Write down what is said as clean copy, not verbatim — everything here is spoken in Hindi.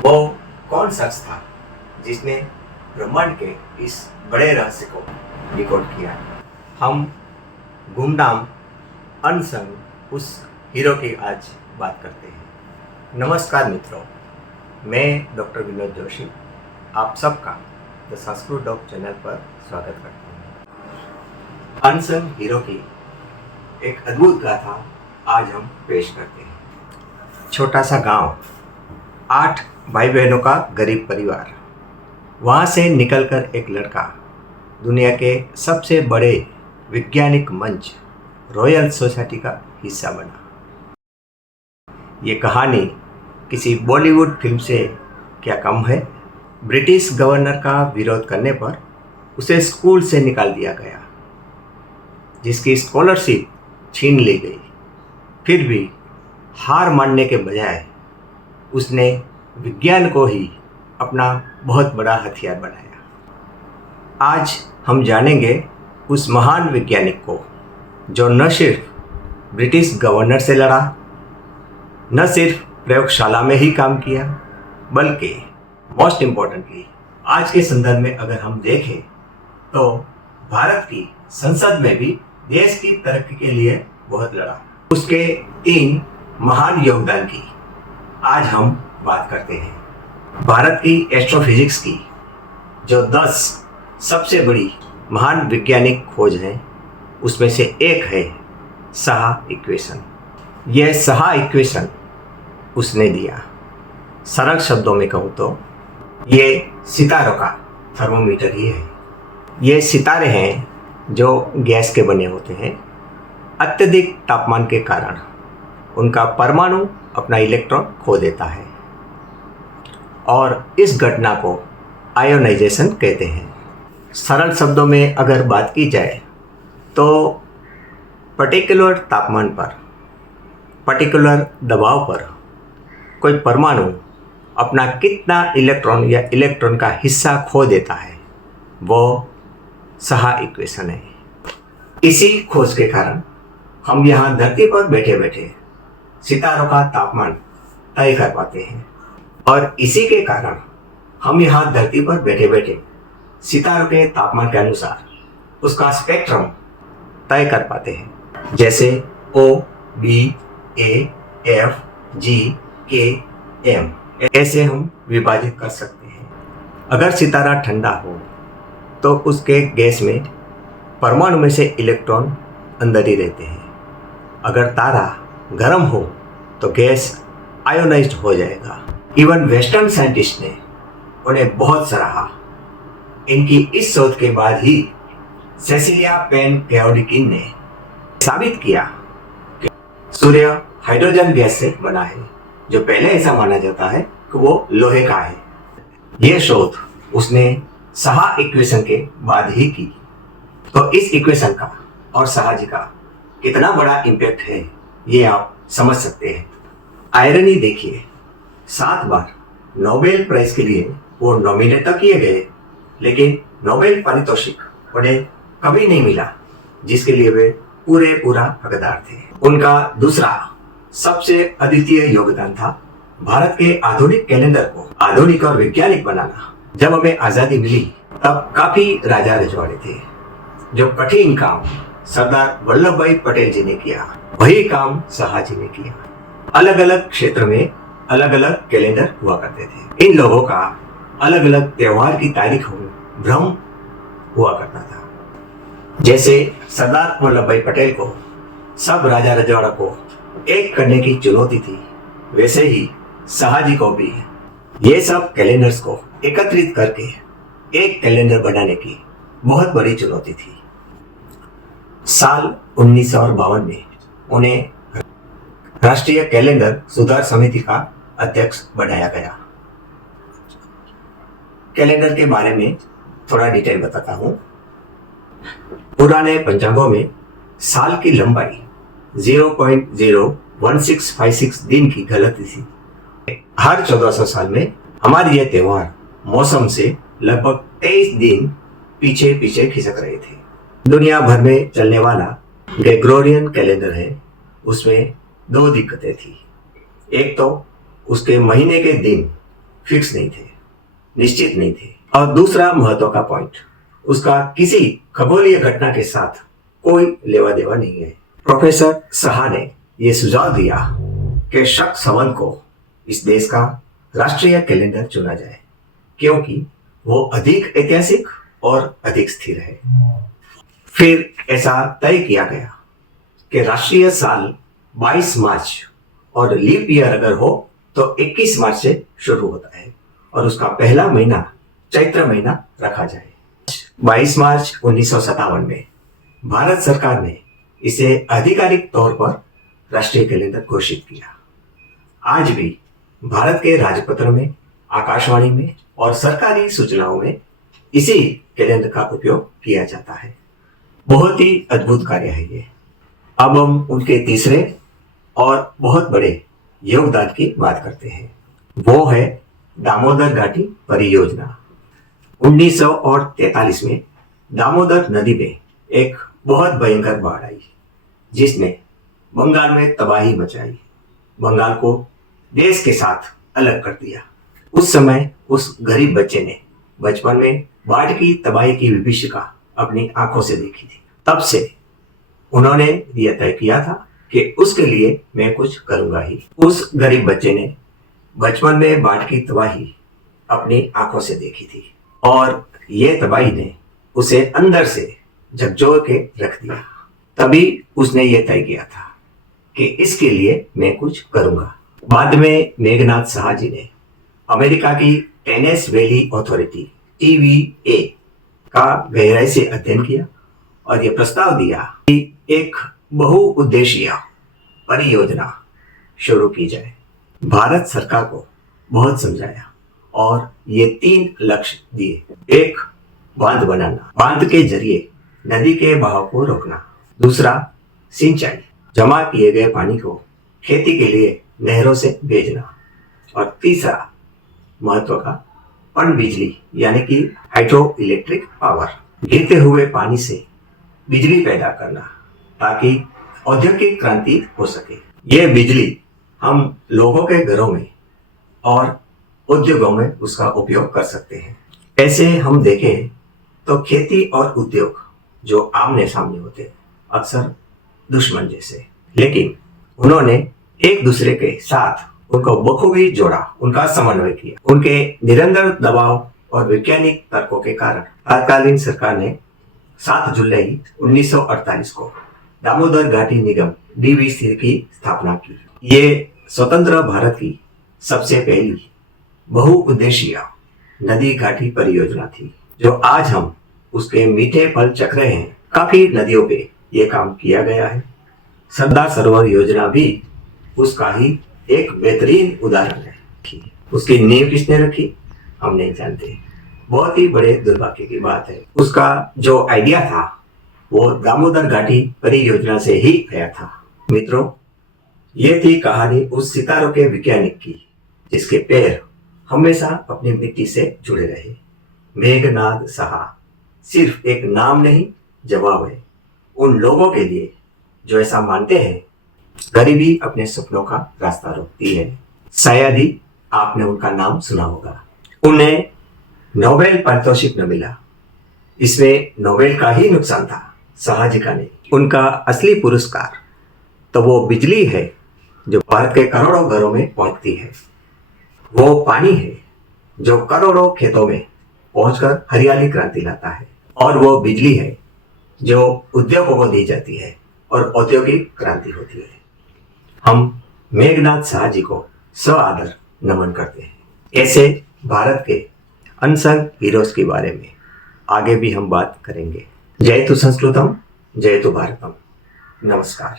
वो कौन शख्स था जिसने ब्रह्मांड के इस बड़े रहस्य को डिकोड किया। हम गुमनाम अनसंग उस हीरो की आज बात करते हैं। नमस्कार मित्रों, मैं डॉक्टर विनोद जोशी आप सबका द संस्कृत डॉग चैनल पर स्वागत करता हूँ। अनसंग हीरो की एक अद्भुत गाथा आज हम पेश करते हैं। छोटा सा गांव, 8 भाई बहनों का गरीब परिवार। वहाँ से निकलकर एक लड़का दुनिया के सबसे बड़े वैज्ञानिक मंच रॉयल सोसाइटी का हिस्सा बना। ये कहानी किसी बॉलीवुड फिल्म से क्या कम है। ब्रिटिश गवर्नर का विरोध करने पर उसे स्कूल से निकाल दिया गया, जिसकी स्कॉलरशिप छीन ली गई। फिर भी हार मानने के बजाय उसने विज्ञान को ही अपना बहुत बड़ा हथियार बनाया। आज हम जानेंगे उस महान वैज्ञानिक को जो न सिर्फ ब्रिटिश गवर्नर से लड़ा, न सिर्फ प्रयोगशाला में ही काम किया, बल्कि मोस्ट इम्पोर्टेंटली आज के संदर्भ में अगर हम देखें तो भारत की संसद में भी देश की तरक्की के लिए बहुत लड़ा। उसके 3 महान योगदान की आज हम बात करते हैं। भारत की एस्ट्रोफिजिक्स की जो 10 सबसे बड़ी महान वैज्ञानिक खोज हैं, उसमें से एक है साहा इक्वेशन। यह साहा इक्वेशन उसने दिया। सरल शब्दों में कहूँ तो ये सितारों का थर्मोमीटर ही है। ये सितारे हैं जो गैस के बने होते हैं। अत्यधिक तापमान के कारण उनका परमाणु अपना इलेक्ट्रॉन खो देता है और इस घटना को आयोनाइजेशन कहते हैं। सरल शब्दों में अगर बात की जाए तो पर्टिकुलर तापमान पर, पर्टिकुलर दबाव पर कोई परमाणु अपना कितना इलेक्ट्रॉन या इलेक्ट्रॉन का हिस्सा खो देता है, वो साहा इक्वेशन है। इसी खोज के कारण हम यहाँ धरती पर बैठे बैठे सितारों का तापमान तय कर पाते हैं और इसी के कारण हम यहाँ धरती पर बैठे बैठे सितारों के तापमान के अनुसार उसका स्पेक्ट्रम तय कर पाते हैं। जैसे O, B, A, F, G, K, M ऐसे हम विभाजित कर सकते हैं। अगर सितारा ठंडा हो तो उसके गैस में परमाणु में से इलेक्ट्रॉन अंदर ही रहते हैं। अगर तारा गर्म हो तो गैस आयोनाइज्ड हो जाएगा। इवन वेस्टर्न साइंटिस्ट ने उन्हें बहुत सराहा। इनकी इस शोध के बाद ही सेसिलिया पेन गैओडिकिन ने साबित किया कि सूर्य हाइड्रोजन गैस से बना है, जो पहले ऐसा माना जाता है कि वो लोहे का है। यह शोध उसने साहा इक्वेशन के बाद ही की। तो इस इक्वेशन का और साहा जी का कितना बड़ा इम्पैक्ट है ये आप समझ सकते हैं। आयरनी देखिए, 7 बार नोबेल प्राइज के लिए वो नॉमिनेट तो किए गए, लेकिन नोबेल पारितोषिक उन्हें कभी नहीं मिला, जिसके लिए वे पूरा हकदार थे। उनका दूसरा सबसे अद्वितीय योगदान था भारत के आधुनिक कैलेंडर को आधुनिक और वैज्ञानिक बनाना। जब हमें आज़ादी मिली तब काफी राजा रजवाड़े थे। जो कठिन काम सरदार वल्लभ भाई पटेल जी ने किया, वही काम साहा जी ने किया। अलग अलग क्षेत्र में अलग अलग कैलेंडर हुआ करते थे। इन लोगों का अलग अलग त्योहार की तारीख में भ्रम हुआ करता था। जैसे सरदार वल्लभ भाई पटेल को सब राजा रजवाड़ा को एक करने की चुनौती थी, वैसे ही साहा जी को भी ये सब कैलेंडर्स को एकत्रित करके एक कैलेंडर बनाने की बहुत बड़ी चुनौती थी। साल 1952 में उन्हें राष्ट्रीय कैलेंडर सुधार समिति का अध्यक्ष बनाया गया। कैलेंडर के बारे में थोड़ा डिटेल बताता हूँ। पुराने पंचांगों में साल की लंबाई 0.01656 दिन की गलती थी। हर 1400 साल में हमारे ये त्योहार मौसम से लगभग 23 दिन पीछे खिसक रहे थे। दुनिया भर में चलने वाला ग्रेगोरियन कैलेंडर है, उसमें 2 दिक्कतें थी। एक तो उसके महीने के दिन फिक्स नहीं थे, निश्चित नहीं थे। और दूसरा महत्व का पॉइंट, उसका किसी खगोलीय घटना के साथ कोई लेवा देवा नहीं है। प्रोफेसर शाह ने यह सुझाव दिया कि शक संवत को इस देश का राष्ट्रीय कैलेंडर चुना जाए, क्योंकि वो अधिक ऐतिहासिक और अधिक स्थिर है। फिर ऐसा तय किया गया कि राष्ट्रीय साल 22 मार्च और लीप ईयर अगर हो तो 21 मार्च से शुरू होता है और उसका पहला महीना चैत्र महीना रखा जाए। 22 मार्च 1957 में भारत सरकार ने इसे आधिकारिक तौर पर राष्ट्रीय कैलेंडर घोषित किया। आज भी भारत के राजपत्र में, आकाशवाणी में और सरकारी सूचनाओं में इसी कैलेंडर का उपयोग किया जाता है। बहुत ही अद्भुत कार्य है ये। अब हम उनके तीसरे और बहुत बड़े योगदान की बात करते हैं। वो है दामोदर घाटी परियोजना। 1943 में दामोदर नदी में एक बहुत भयंकर बाढ़ आई, जिसने बंगाल में तबाही मचाई, बंगाल को देश के साथ अलग कर दिया। उस समय उस गरीब बच्चे ने बचपन में बाढ़ की तबाही की विभीषिका अपनी आंखों से देखी थी। तब से उन्होंने यह तय किया था कि उसके लिए मैं कुछ करूंगा ही। उस गरीब बच्चे ने बचपन में बाढ़ की तबाही अपनी आंखों से देखी थी और यह तबाही ने उसे अंदर से झकझोर के रख दिया। तभी उसने ये तय किया था कि इसके लिए मैं कुछ करूंगा। बाद में मेघनाथ साहा जी ने अमेरिका की टेनेस वैली अथॉरिटी TVA का गहराई से अध्ययन किया और यह प्रस्ताव दिया कि एक बहुउद्देशीय परियोजना शुरू की जाए। भारत सरकार को बहुत समझाया और ये 3 लक्ष्य दिए। एक, बांध बनाना, बांध के जरिए नदी के बहाव को रोकना। दूसरा, सिंचाई, जमा किए गए पानी को खेती के लिए नहरों से भेजना। और तीसरा, महत्व का, पन बिजली यानी कि हाइड्रो इलेक्ट्रिक पावर, गिरते हुए पानी से बिजली पैदा करना ताकि औद्योगिक क्रांति हो सके। यह बिजली हम लोगों के घरों में और उद्योगों में उसका उपयोग कर सकते हैं। ऐसे हम देखें तो खेती और उद्योग जो आमने सामने होते हैं, अक्सर दुश्मन जैसे, लेकिन उन्होंने एक दूसरे के साथ उनको बखूबी जोड़ा, उनका समन्वय किया। उनके निरंतर दबाव और वैज्ञानिक तर्कों के कारण तत्कालीन सरकार ने 7 जुलाई 1948 को दामोदर घाटी निगम DVC की स्थापना की। ये स्वतंत्र भारत की सबसे पहली बहुउद्देशीय नदी घाटी परियोजना थी, जो आज हम उसके मीठे फल चख रहे हैं। काफी नदियों पे ये काम किया गया है। सरदार सरोवर योजना भी उसका ही एक बेहतरीन उदाहरण है। उसकी नींव किसने रखी हम नहीं जानते। बहुत ही बड़े दुर्भाग्य की बात है। उसका जो आइडिया था वो दामोदर घाटी परियोजना से ही आया था। मित्रों, ये थी कहानी उस सितारों के वैज्ञानिक की जिसके पैर हमेशा अपनी मिट्टी से जुड़े रहे। मेघनाथ साहा सिर्फ एक नाम नहीं, जवाब है उन लोगों के लिए जो ऐसा मानते हैं गरीबी अपने सपनों का रास्ता रोकती है। शायद ही आपने उनका नाम सुना होगा। उन्हें नोबेल पारितोषिक न मिला, इसमें नोबेल का ही नुकसान था, साहा जी का नहीं। उनका असली पुरस्कार तो वो बिजली है जो भारत के करोड़ों घरों में पहुंचती है। वो पानी है जो करोड़ों खेतों में पहुंचकर हरियाली क्रांति लाता है। और वो बिजली है जो उद्योगों को दी जाती है और औद्योगिक क्रांति होती है। हम मेघनाथ साहा जी को सआदर नमन करते हैं। ऐसे भारत के अनसंग हीरोज के बारे में आगे भी हम बात करेंगे। जय तु संस्कृतम, जय तु भारतम। नमस्कार।